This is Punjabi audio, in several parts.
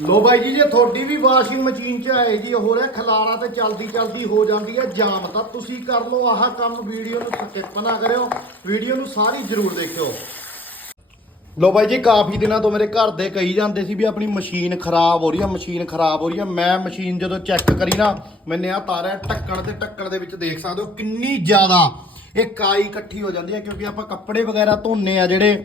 ਲੋ ਬਾਈ ਜੀ, ਜੇ ਤੁਹਾਡੀ ਵੀ ਵਾਸ਼ਿੰਗ ਮਸ਼ੀਨ 'ਚ ਆਏਗੀ ਜੀ ਹੋ ਰਿਹਾ ਖਲਾਰਾ ਤੇ ਚਲਦੀ ਚਲਦੀ ਹੋ ਜਾਂਦੀ ਹੈ, ਜਾਮ ਤਾਂ ਤੁਸੀਂ ਕਰ ਲਓ, ਆਹ ਕੰਮ ਵੀਡੀਓ ਨੂੰ ਸਕਿਪ ਨਾ ਕਰਿਓ, ਵੀਡੀਓ ਨੂੰ ਸਾਰੀ ਜ਼ਰੂਰ ਦੇਖਿਓ। ਲੋ ਬਾਈ ਜੀ, ਕਾਫੀ ਦਿਨਾਂ ਤੋਂ ਮੇਰੇ ਘਰ ਦੇ ਕਹੀ ਜਾਂਦੇ ਸੀ ਵੀ ਆਪਣੀ ਮਸ਼ੀਨ ਖਰਾਬ ਹੋ ਰਹੀ ਹੈ ਮਸ਼ੀਨ ਖਰਾਬ ਹੋ ਰਹੀ ਹੈ ਮੈਂ ਮਸ਼ੀਨ ਜਦੋਂ ਚੈੱਕ ਕਰੀ ਨਾ, ਮੈਨੇ ਆ ਤਾਰਾ ਢੱਕਣ ਤੇ ਢੱਕਣ ਦੇ ਵਿੱਚ ਦੇਖ ਸਕਦੇ ਹੋ ਕਿੰਨੀ ਜ਼ਿਆਦਾ ਇਹ ਕਾਈ ਇਕੱਠੀ ਹੋ ਜਾਂਦੀ ਹੈ, ਕਿਉਂਕਿ ਆਪਾਂ ਕੱਪੜੇ ਵਗੈਰਾ ਧੋਨੇ ਆ ਜਿਹੜੇ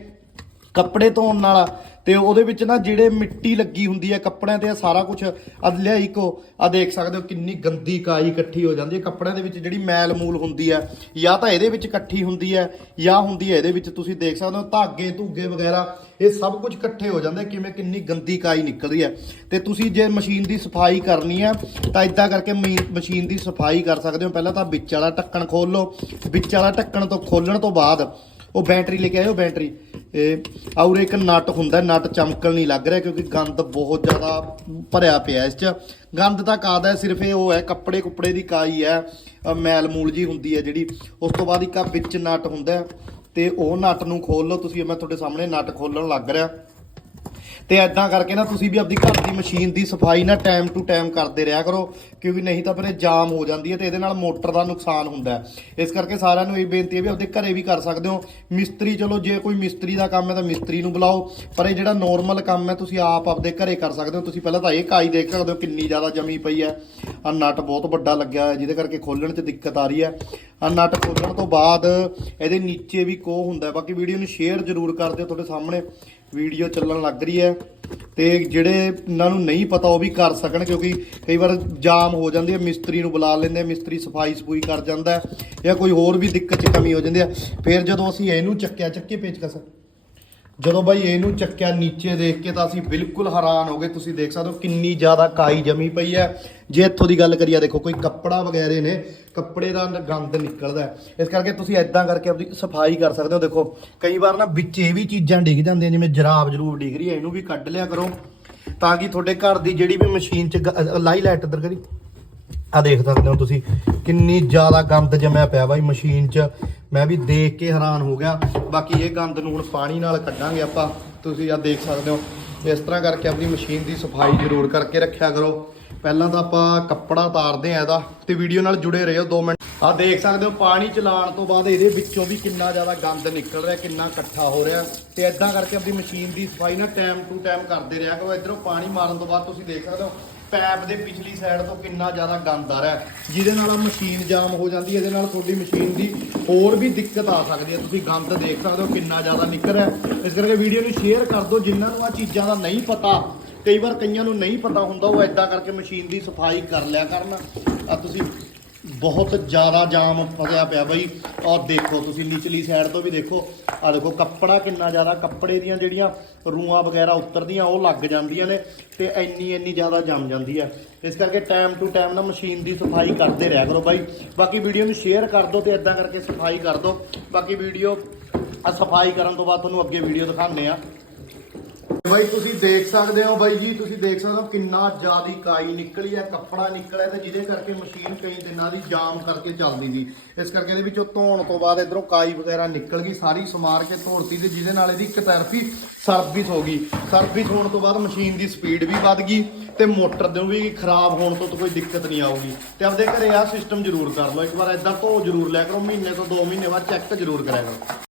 ਕੱਪੜੇ ਧੋਣ ਨਾਲ। ਤੇ ਉਹਦੇ ਵਿੱਚ ਨਾ ਜਿਹੜੇ ਮਿੱਟੀ ਲੱਗੀ ਹੁੰਦੀ ਹੈ ਕੱਪੜਿਆਂ ਤੇ ਇਹ ਸਾਰਾ ਕੁਝ ਅਦ ਲਿਆਈ ਕੋ ਆ ਦੇਖ ਸਕਦੇ ਹੋ ਕਿੰਨੀ ਗੰਦੀ ਕਾਈ ਇਕੱਠੀ ਹੋ ਜਾਂਦੀ ਹੈ। ਕੱਪੜਿਆਂ ਦੇ ਵਿੱਚ ਜਿਹੜੀ ਮੈਲ ਮੂਲ ਹੁੰਦੀ ਹੈ, ਜਾਂ ਤਾਂ ਇਹਦੇ ਵਿੱਚ ਇਕੱਠੀ ਹੁੰਦੀ ਹੈ, ਜਾਂ ਹੁੰਦੀ ਹੈ ਇਹਦੇ ਵਿੱਚ ਤੁਸੀਂ ਦੇਖ ਸਕਦੇ ਹੋ ਧਾਗੇ, ਧੂਗੇ ਵਗੈਰਾ, ਇਹ ਸਭ ਕੁਝ ਇਕੱਠੇ ਹੋ ਜਾਂਦੇ ਕਿਵੇਂ ਕਿੰਨੀ ਗੰਦੀ ਕਾਈ ਨਿਕਲਦੀ ਹੈ। ਤੇ ਤੁਸੀਂ ਜੇ ਮਸ਼ੀਨ ਦੀ ਸਫ਼ਾਈ ਕਰਨੀ ਹੈ, ਤਾਂ ਇਦਾਂ ਕਰਕੇ ਮੀ- ਮਸ਼ੀਨ ਦੀ ਸਫ਼ਾਈ ਕਰ ਸਕਦੇ ਹੋ। ਪਹਿਲਾਂ ਤਾਂ ਵਿੱਚ ਵਾਲਾ ਢੱਕਣ ਖੋਲ ਲਓ। ਵਿੱਚ ਵਾਲਾ ਢੱਕਣ ਤੋਂ ਖੋਲਣ ਤੋਂ ਬਾਅਦ ਉਹ ਬੈਟਰੀ ਲੈ ਕੇ ਆਇਓ, ਬੈਟਰੀ। ਇਹ ਔਰ ਇੱਕ ਨਟ ਹੁੰਦਾ ਨਟ ਚਮਕਣ ਨਹੀਂ ਲੱਗ ਰਿਹਾ ਕਿਉਂਕਿ ਗੰਦ ਬਹੁਤ ਜ਼ਿਆਦਾ ਭਰਿਆ ਪਿਆ ਇਸ 'ਚ। ਗੰਦ ਤਾਂ ਕਾਦਾ ਹੈ? ਸਿਰਫ ਇਹ ਉਹ ਹੈ ਕੱਪੜੇ ਕੁੱਪੜੇ ਦੀ ਕਾਈ ਹੈ ਮੈਲ ਮੂਲ ਜੀ ਹੁੰਦੀ ਹੈ ਜਿਹੜੀ ਉਸ ਤੋਂ ਬਾਅਦ ਇੱਕ ਆ ਵਿੱਚ ਨਟ ਹੁੰਦਾ ਹੈ, ਤੇ ਉਹ ਨਟ ਨੂੰ ਖੋਲ ਲਓ ਤੁਸੀਂ ਮੈਂ ਤੁਹਾਡੇ ਸਾਹਮਣੇ ਨਟ ਖੋਲਣ ਲੱਗ ਰਿਹਾ। ਤੇ ਐਦਾਂ ਕਰਕੇ ਨਾ ਤੁਸੀਂ ਵੀ ਆਪਦੀ ਘਰ ਦੀ ਮਸ਼ੀਨ ਦੀ ਸਫ਼ਾਈ ਨਾ ਟਾਈਮ ਟੂ ਟਾਈਮ ਕਰਦੇ ਰਿਹਾ ਕਰੋ, ਕਿਉਂਕਿ ਨਹੀਂ ਤਾਂ ਫਿਰ ਇਹ ਜਾਮ ਹੋ ਜਾਂਦੀ ਹੈ ਤੇ ਇਹਦੇ ਨਾਲ ਮੋਟਰ ਦਾ ਨੁਕਸਾਨ ਹੁੰਦਾ ਇਸ ਕਰਕੇ ਸਾਰਿਆਂ ਨੂੰ ਇਹ ਬੇਨਤੀ ਹੈ ਵੀ ਆਪਦੇ ਘਰੇ ਵੀ ਕਰ ਸਕਦੇ ਹੋ। ਮਿਸਤਰੀ ਚਲੋ, ਜੇ ਕੋਈ ਮਿਸਤਰੀ ਦਾ ਕੰਮ ਹੈ ਤਾਂ ਮਿਸਤਰੀ ਨੂੰ ਬੁਲਾਓ, ਪਰ ਇਹ ਜਿਹੜਾ ਨੋਰਮਲ ਕੰਮ ਹੈ, ਤੁਸੀਂ ਆਪ ਆਪਦੇ ਘਰੇ ਕਰ ਸਕਦੇ ਹੋ। ਤੁਸੀਂ ਪਹਿਲਾਂ ਤਾਂ ਇਹ ਕਾਈ ਦੇਖ ਸਕਦੇ ਹੋ ਕਿੰਨੀ ਜ਼ਿਆਦਾ ਜਮੀ ਪਈ ਹੈ। ਆ ਨਟ ਬਹੁਤ ਵੱਡਾ ਲੱਗਿਆ ਹੋਇਆ, ਜਿਹਦੇ ਕਰਕੇ ਖੋਲਣ 'ਚ ਦਿੱਕਤ ਆ ਰਹੀ ਹੈ। ਆ ਨਟ ਖੋਲਣ ਤੋਂ ਬਾਅਦ ਇਹਦੇ ਨੀਚੇ ਵੀ ਕੋ ਹੁੰਦਾ ਬਾਕੀ ਵੀਡੀਓ ਨੂੰ ਸ਼ੇਅਰ ਜ਼ਰੂਰ ਕਰ ਦਿਓ ਤੁਹਾਡੇ ਸਾਹਮਣੇ। ਵੀਡੀਓ ਚੱਲਣ ਲੱਗ ਰਹੀ ਹੈ ਤੇ ਜਿਹੜੇ ਇਹਨਾਂ ਨੂੰ ਨਹੀਂ ਪਤਾ ਉਹ ਵੀ ਕਰ ਸਕਣ ਕਿਉਂਕਿ ਕਈ ਵਾਰ ਜਾਮ ਹੋ ਜਾਂਦੀ ਹੈ, ਮਿਸਤਰੀ ਨੂੰ ਬੁਲਾ ਲੈਂਦੇ ਆ ਮਿਸਤਰੀ ਸਫ਼ਾਈ ਸਫੂਈ ਕਰ ਜਾਂਦਾ ਜਾਂ ਕੋਈ ਹੋਰ ਵੀ ਦਿੱਕਤ ਚ ਕਮੀ ਹੋ ਜਾਂਦੀ ਹੈ। ਫਿਰ ਜਦੋਂ ਅਸੀਂ ਇਹਨੂੰ ਚੱਕਿਆ, ਚੱਕੇ ਪੇਚਕਸ ਜਦੋਂ ਬਾਈ ਇਹਨੂੰ ਚੱਕਿਆ ਨੀਚੇ ਦੇਖ ਕੇ ਤਾਂ ਅਸੀਂ ਬਿਲਕੁਲ ਹੈਰਾਨ ਹੋ ਗਏ। ਤੁਸੀਂ ਦੇਖ ਸਕਦੇ ਹੋ ਕਿੰਨੀ ਜ਼ਿਆਦਾ ਕਾਈ ਜਮੀ ਪਈ ਹੈ। ਜੇ ਇੱਥੋਂ ਦੀ ਗੱਲ ਕਰੀਏ, ਦੇਖੋ ਕੋਈ ਕੱਪੜਾ ਵਗੈਰੇ ਨੇ, ਕੱਪੜੇ ਦਾ ਗੰਦ ਨਿਕਲਦਾ ਇਸ ਕਰਕੇ ਤੁਸੀਂ ਐਦਾਂ ਕਰਕੇ ਆਪਣੀ ਸਫ਼ਾਈ ਕਰ ਸਕਦੇ ਹੋ। ਦੇਖੋ, ਕਈ ਵਾਰ ਨਾ ਵਿੱਚ ਇਹ ਵੀ ਚੀਜ਼ਾਂ ਡਿੱਗ ਜਾਂਦੀਆਂ, ਜਿਵੇਂ ਜਰਾਬ ਜਰੂਬ ਡਿੱਗ ਰਹੀ ਹੈ, ਇਹਨੂੰ ਵੀ ਕੱਢ ਲਿਆ ਕਰੋ। ਤਾਂ ਕਿ ਤੁਹਾਡੇ ਘਰ ਦੀ ਜਿਹੜੀ ਵੀ ਮਸ਼ੀਨ 'ਚ ਗ- ਲਾਈ ਲਾਈਟ ਇੱਧਰ ਕਰੀ। ਆ ਦੇਖ ਸਕਦੇ ਹੋ ਤੁਸੀਂ, ਕਿੰਨੀ ਜ਼ਿਆਦਾ ਗੰਦ ਜਮਿਆ ਪਿਆ ਬਾਈ ਮਸ਼ੀਨ 'ਚ। ਮੈਂ ਵੀ ਦੇਖ ਕੇ ਹੈਰਾਨ ਹੋ ਗਿਆ। ਬਾਕੀ ਇਹ ਗੰਦ ਨੂੰ ਹੁਣ ਪਾਣੀ ਨਾਲ ਕੱਢਾਂਗੇ ਆਪਾਂ। ਤੁਸੀਂ ਆ ਦੇਖ ਸਕਦੇ ਹੋ। ਇਸ ਤਰ੍ਹਾਂ ਕਰਕੇ ਆਪਣੀ ਮਸ਼ੀਨ ਦੀ ਸਫ਼ਾਈ ਜ਼ਰੂਰ ਕਰਕੇ ਰੱਖਿਆ ਕਰੋ। ਪਹਿਲਾਂ ਤਾਂ ਆਪਾਂ ਕੱਪੜਾ ਤਾਰਦੇ ਆ ਇਹਦਾ ਤੇ ਵੀਡੀਓ ਨਾਲ ਜੁੜੇ ਰਹੋ 2 ਮਿੰਟ। ਆ ਦੇਖ ਸਕਦੇ ਹੋ, ਪਾਣੀ ਚਲਾਉਣ ਤੋਂ ਬਾਅਦ ਇਹਦੇ ਵਿੱਚੋਂ ਵੀ ਕਿੰਨਾ ਜ਼ਿਆਦਾ ਗੰਦ ਨਿਕਲ ਰਿਹਾ, ਕਿੰਨਾ ਇਕੱਠਾ ਹੋ ਰਿਹਾ। ਤੇ ਐਦਾਂ ਕਰਕੇ ਆਪਣੀ ਮਸ਼ੀਨ ਦੀ ਸਫ਼ਾਈ ਨਾ ਟਾਈਮ ਟੂ ਟਾਈਮ ਕਰਦੇ ਰਿਹਾ ਕਰੋ। ਇਧਰੋਂ ਪਾਣੀ ਮਾਰਨ ਤੋਂ ਬਾਅਦ ਤੁਸੀਂ ਦੇਖ ਸਕਦੇ ਹੋ ਪੈਪ ਦੇ ਪਿਛਲੀ ਸਾਈਡ ਤੋਂ ਕਿੰਨਾ ਜ਼ਿਆਦਾ ਗੰਦ ਆ ਰਿਹਾ ਜਿਹਦੇ ਨਾਲ ਆ ਮਸ਼ੀਨ ਜਾਮ ਹੋ ਜਾਂਦੀ ਹੈ, ਇਹਦੇ ਨਾਲ ਤੁਹਾਡੀ ਮਸ਼ੀਨ ਦੀ ਹੋਰ ਵੀ ਦਿੱਕਤ ਆ ਸਕਦੀ ਹੈ। ਤੁਸੀਂ ਗੰਦ ਦੇਖ ਸਕਦੇ ਹੋ ਕਿੰਨਾ ਜ਼ਿਆਦਾ ਨਿਕਲ ਰਿਹਾ ਹੈ। ਇਸ ਕਰਕੇ ਵੀਡੀਓ ਨੂੰ ਸ਼ੇਅਰ ਕਰ ਦਿਓ। ਜਿਨ੍ਹਾਂ ਨੂੰ ਆ ਚੀਜ਼ਾਂ ਦਾ ਨਹੀਂ ਪਤਾ, ਕਈ ਵਾਰ ਕਈਆਂ ਨੂੰ ਨਹੀਂ ਪਤਾ ਹੁੰਦਾ, ਉਹ ਐਦਾਂ ਕਰਕੇ ਮਸ਼ੀਨ ਦੀ ਸਫ਼ਾਈ ਕਰ ਲਿਆ ਕਰਨ। ਆ ਤੁਸੀਂ ਬਹੁਤ ਜ਼ਿਆਦਾ ਜਾਮ ਫਸਿਆ ਪਿਆ ਬਈ। ਔਰ ਦੇਖੋ ਤੁਸੀਂ ਨਿਚਲੀ ਸਾਈਡ ਤੋਂ ਵੀ ਦੇਖੋ। ਆ ਦੇਖੋ ਕੱਪੜਾ ਕਿੰਨਾ ਜ਼ਿਆਦਾ, ਕੱਪੜੇ ਦੀਆਂ ਜਿਹੜੀਆਂ ਰੂਆਂ ਵਗੈਰਾ ਉਤਰਦੀਆਂ, ਉਹ ਲੱਗ ਜਾਂਦੀਆਂ ਨੇ ਤੇ ਇੰਨੀ ਇੰਨੀ ਜ਼ਿਆਦਾ ਜੰਮ ਜਾਂਦੀ ਹੈ ਇਸ ਕਰਕੇ ਟਾਈਮ ਟੂ ਟਾਈਮ ਨਾ ਮਸ਼ੀਨ ਦੀ ਸਫ਼ਾਈ ਕਰਦੇ ਰਿਹਾ ਕਰੋ ਬਾਈ। ਬਾਕੀ ਵੀਡੀਓ ਨੂੰ ਸ਼ੇਅਰ ਕਰ ਦਿਓ ਤੇ ਇਦਾਂ ਕਰਕੇ ਸਫ਼ਾਈ ਕਰ ਦਿਓ। ਬਾਕੀ ਵੀਡੀਓ ਆ ਸਫ਼ਾਈ ਕਰਨ ਤੋਂ ਬਾਅਦ ਤੁਹਾਨੂੰ ਅੱਗੇ ਵੀਡੀਓ ਦਿਖਾਉਂਦੇ ਆ। ਬਾਈ, ਤੁਸੀਂ ਦੇਖ ਸਕਦੇ ਹੋ ਬਾਈ ਜੀ, ਤੁਸੀਂ ਦੇਖ ਸਕਦੇ ਹੋ ਕਿੰਨਾ ਜ਼ਿਆਦੀ ਕਾਈ ਨਿਕਲੀ ਹੈ, ਕੱਪੜਾ ਨਿਕਲਿਆ ਤੇ ਜਿਹਦੇ ਕਰਕੇ ਮਸ਼ੀਨ ਕਈ ਦਿਨਾਂ ਦੀ ਜਾਮ ਕਰਕੇ ਚੱਲਦੀ ਸੀ। ਇਸ ਕਰਕੇ ਇਹਦੇ ਵਿੱਚੋਂ ਧੋਣ ਤੋਂ ਬਾਅਦ ਇਧਰੋਂ ਕਾਈ ਵਗੈਰਾ ਨਿਕਲ ਗਈ, ਸਾਰੀ ਸਮਾਰ ਕੇ ਧੋੜਤੀ ਤੇ ਜਿਹਦੇ ਨਾਲ ਇਹਦੀ ਇੱਕ ਤਰਫੀ ਸਰਵਿਸ ਹੋ ਗਈ। ਸਰਵਿਸ ਹੋਣ ਤੋਂ ਬਾਅਦ ਮਸ਼ੀਨ ਦੀ ਸਪੀਡ ਵੀ ਵੱਧ ਗਈ ਤੇ ਮੋਟਰ ਦੇ ਵੀ ਖਰਾਬ ਹੋਣ ਤੋਂ ਕੋਈ ਦਿੱਕਤ ਨਹੀਂ ਆਊਗੀ। ਤੇ ਆਪਦੇ ਘਰੇ ਆਹ ਸਿਸਟਮ ਜ਼ਰੂਰ ਕਰ ਲਓ, ਇੱਕ ਵਾਰ ਇਦਾਂ ਧੋ ਜ਼ਰੂਰ ਲਿਆ ਕਰੋ, ਮਹੀਨੇ ਤੋਂ 2 ਮਹੀਨੇ ਬਾਅਦ ਚੈੱਕ ਜ਼ਰੂਰ ਕਰਿਆ ਕਰੋ।